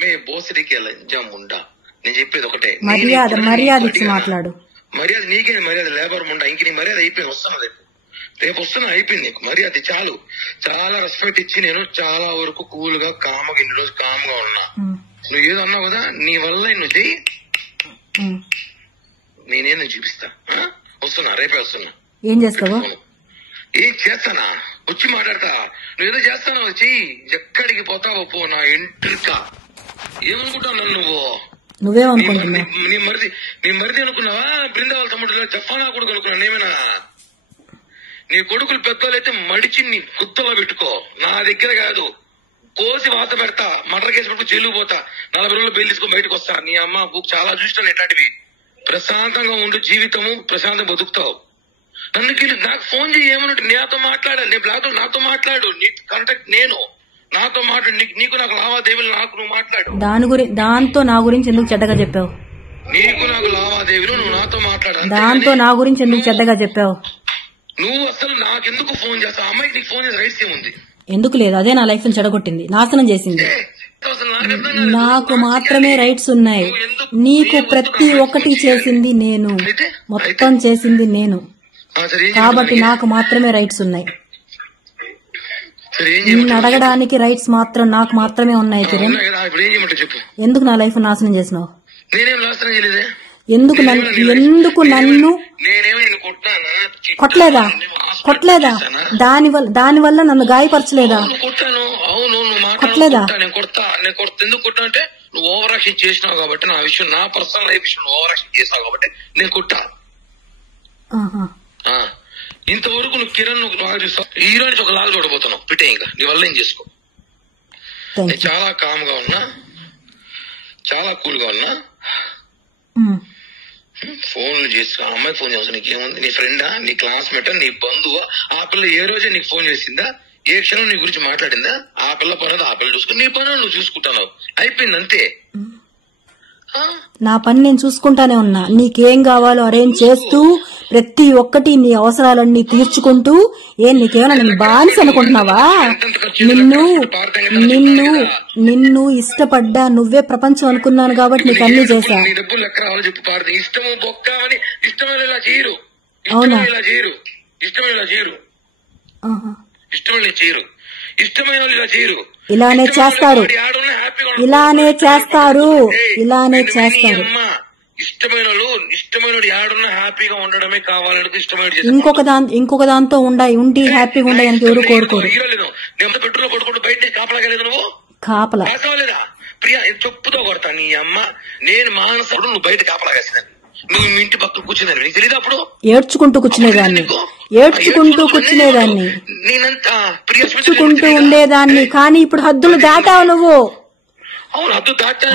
మే బోసరికి లంజం ఉండా. నేను చెప్పేది ఒకటే, మర్యాద ఇచ్చి మాట్లాడు. మర్యాద నీకే మర్యాద, లేబర్ ఉండా. ఇంక నీ మర్యాద అయిపోయింది, వస్తున్నా రేపు వస్తున్నా, అయిపోయింది నీకు మర్యాద. చాలు, చాలా రెస్పెక్ట్ ఇచ్చి నేను చాలా వరకు కూల్ గా కామ్గా ఇన్ని రోజు కామ్గా ఉన్నా. నువ్వు ఏదో అన్నావు కదా, నీ వల్ల నువ్వు చెయ్యి, నేనేదో చూపిస్తా. వస్తున్నా, రేపే వస్తున్నా. ఏం చేస్తావు? ఏం చేస్తానా, వచ్చి మాట్లాడతా. నువ్వేదో చేస్తానా, వచ్చి ఎక్కడికి పోతావో పో, నా ఎంట్రికా. ఏమనుకుంటావు నన్ను నువ్వేమనుకుంటున్నావు? నీ మరిది అనుకున్నావా? బృందావళ తమ్ముడు చెప్పానా కొడుకు అనుకున్నా నేమేనా? నీ కొడుకులు పెద్దోళ్ళైతే మడిచి నీ గుత్తలో పెట్టుకో, నా దగ్గర కాదు. కోసి వాత పెడతా, మర్డర్ కేసు పెట్టుకు జైలుకు పోతా, 40 రోజులు బెయిల్ తీసుకుని బయటకు వస్తా. నీ అమ్మ బుక్ చాలా చూస్తాను ఎట్లాంటివి. ప్రశాంతంగా ఉండు, జీవితము ప్రశాంతంగా బతుకుతావు. అందుకే నాకు ఫోన్ చేయి, ఏమన్నట్టు నాతో మాట్లాడాలి. నేను బ్లాక్ నాతో మాట్లాడు, నీ కాంటాక్ట్ నేను, నాతో మాట్లాడు. నీకు నాకు లావాదేవీలు, నాకు నువ్వు మాట్లాడు. దాంతో నా గురించి ఎందుకు చెడ్డగా చెప్పావు? నీకు నాకు లావాదేవీలు, నువ్వు నాతో మాట్లాడు. దాంతో నా గురించి ఎందుకు చెడ్డగా చెప్పావు? నువ్వు అసలు నాకెందుకు ఫోన్ చేస్తావు? అమ్మాయికి నీకు ఫోన్ చేసే రైట్స్ ఏముంది? ఎందుకు లేదు, అదే నా లైఫ్ ని చెడగొట్టింది, నాశనం చేసింది. నాకు మాత్రమే రైట్స్ ఉన్నాయి, నీకు ప్రతి ఒక్కటి చేసింది నేను, మొత్తం చేసింది నేను, కాబట్టి నాకు మాత్రమే రైట్స్ ఉన్నాయి. నిన్ను అడగడానికి రైట్స్ మాత్రం నాకు మాత్రమే ఉన్నాయి. కిరణ్, ఎందుకు నా లైఫ్ నాశనం చేసినావు? ఎందుకు నన్ను కొట్టలేదా? దానివల్ల నన్ను గాయపరచలేదా? కొట్టలేదా? ఎందుకు కొట్టా అంటే నువ్వు ఓవర్ యాక్షన్ చేసినావు కాబట్టి, నా విషయం, నా పర్సనల్ లైఫ్ విషయం ఓవర్ యాక్షన్ చేసావు కాబట్టి నేను కొట్టా. ఇంతవరకు నువ్వు కిరణ్ నువ్వు లాగా చూస్తావు, హీరో నుంచి ఒక లాగా చూడబోతున్నావు. పిటే ఇంకా నీ వల్ల ఏం చేసుకో. నేను చాలా కామ్ గా ఉన్నా, చాలా కూల్ గా ఉన్నా. ఫోన్లు చేసి అమ్మాయి ఫోన్ చేస్తా, నీకేముంది? నీ ఫ్రెండా, నీ క్లాస్మేటా, నీ బంధువా? ఆ పిల్ల ఏ రోజే నీకు ఫోన్ చేసిందా? ఏ క్షణం నీ గురించి మాట్లాడిందా? ఆ పిల్ల పని ఆ పిల్ల చూసుకుని నీ పని నువ్వు చూసుకుంటావు, అయిపోయింది అంతే. నా పని నేను చూసుకుంటానే ఉన్నా, నీకేం కావాలో అరేంజ్ చేస్తూ, ప్రతి ఒక్కటి నీ అవసరాలన్నీ తీర్చుకుంటూ. నీకేమైనా నేను బానిస అనుకుంటున్నావా? నిన్ను ఇష్టపడ్డా, నువ్వే ప్రపంచం అనుకున్నాను కాబట్టి నీకు అన్ని చేశా. అవునా? ఇలానే చేస్తారు. ఇష్టమైన యాడున్నా హ్యాపీగా ఉండడమే కావాలని, ఇష్టమైన ఇంకొక దాంతో ఉండి హ్యాపీగా ఉండడానికి ఎవరు కోరుకోరు. పెట్రోల్ కొట్టుకుంటూ బయట కాపలాగలేదు నువ్వు, కాపలా లేదా ప్రియా? చెప్పుతో కొడతా నీ అమ్మ. నేను మానసుడు, నువ్వు బయట కాపలాగేసేదాన్ని, నువ్వు మీ ఇంటి పక్కన కూర్చుందని నీకు తెలియదు. అప్పుడు ఏడ్చుకుంటూ కూర్చునేదాన్ని, ఉండేదాన్ని. కానీ ఇప్పుడు హద్దులు దాటావు నువ్వు. అవును,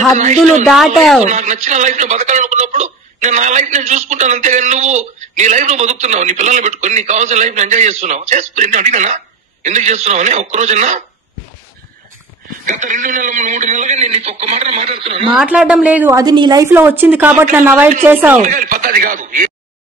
హద్దులు దాటావు. నాకు నచ్చిన లైఫ్ ను బతకాలనుకున్నప్పుడు నేను నా లైఫ్ నేను చూసుకుంటాను, అంతేగాని నువ్వు నీ లైఫ్ నువ్వు బతుకుతున్నావు, నీ పిల్లల్ని పెట్టుకుని నీకు కావాల్సిన లైఫ్ ఎంజాయ్ చేస్తున్నావు. చేసుకుని అడిగినా ఎందుకు చేస్తున్నావు అని ఒక్కరోజన్నా? గత 2 నెలలు 3 నెలలుగా నేను నీకు ఒక్క మాట మాట్లాడుతున్నాను. మాట్లాడడం లేదు, అది నీ లైఫ్ లో వచ్చింది కాబట్టి నన్ను అవాయిడ్ చేసావు. పద్ధతి కాదు.